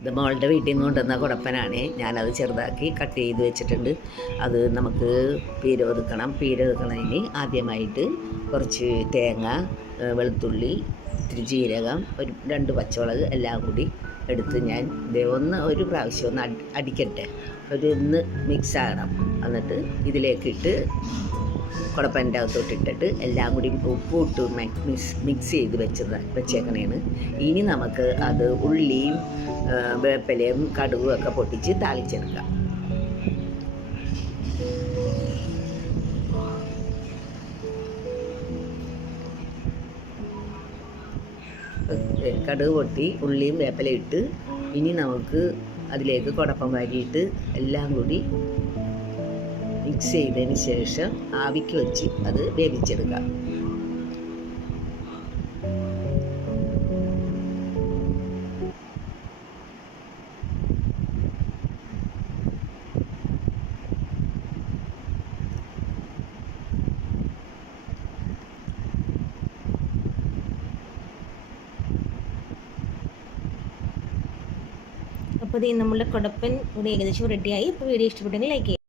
ഇത് മോളുടെ വീട്ടിൽ നിന്ന് കൊണ്ടുവന്ന കുടപ്പനാണ്. ഞാനത് ചെറുതാക്കി കട്ട് ചെയ്ത് വെച്ചിട്ടുണ്ട്. അത് നമുക്ക് പീരൊതുക്കണതിന് ആദ്യമായിട്ട് കുറച്ച് തേങ്ങ, വെളുത്തുള്ളി, ഇത്തിരി ജീരകം, ഒരു 2 പച്ചമുളക് എല്ലാം കൂടി എടുത്ത് ഞാൻ ഒരു പ്രാവശ്യം ഒന്ന് അടിക്കട്ടെ, ഒന്ന് മിക്സ് ആകണം. എന്നിട്ട് ഇതിലേക്കിട്ട് കുടപ്പൻ്റെ അകത്തോട്ടിട്ടിട്ട് എല്ലാം കൂടി ഉപ്പിട്ട് മിക്സ് ചെയ്ത് വെച്ചേക്കണേണ്. ഇനി നമുക്ക് അത് ഉള്ളിയും വേപ്പിലയും കടുകും ഒക്കെ പൊട്ടിച്ച് താളിച്ചെടുക്കാം. കടുക് പൊട്ടി ഉള്ളിയും വേപ്പിലയും ഇട്ട് ഇനി നമുക്ക് അതിലേക്ക് കുടപ്പം വാരിയിട്ട് എല്ലാം കൂടി മിക്സ് ചെയ്തതിന് ശേഷം ആവിക്ക് വെച്ച് അത് വേവിച്ചെടുക്കാം. അപ്പോൾ നമ്മളുടെ കുടപ്പൻ ഇവിടെ ഏകദേശം റെഡിയായി. അപ്പോൾ വീഡിയോ ഇഷ്ടപ്പെട്ടെങ്കിൽ ലൈക്ക് ചെയ്യുക.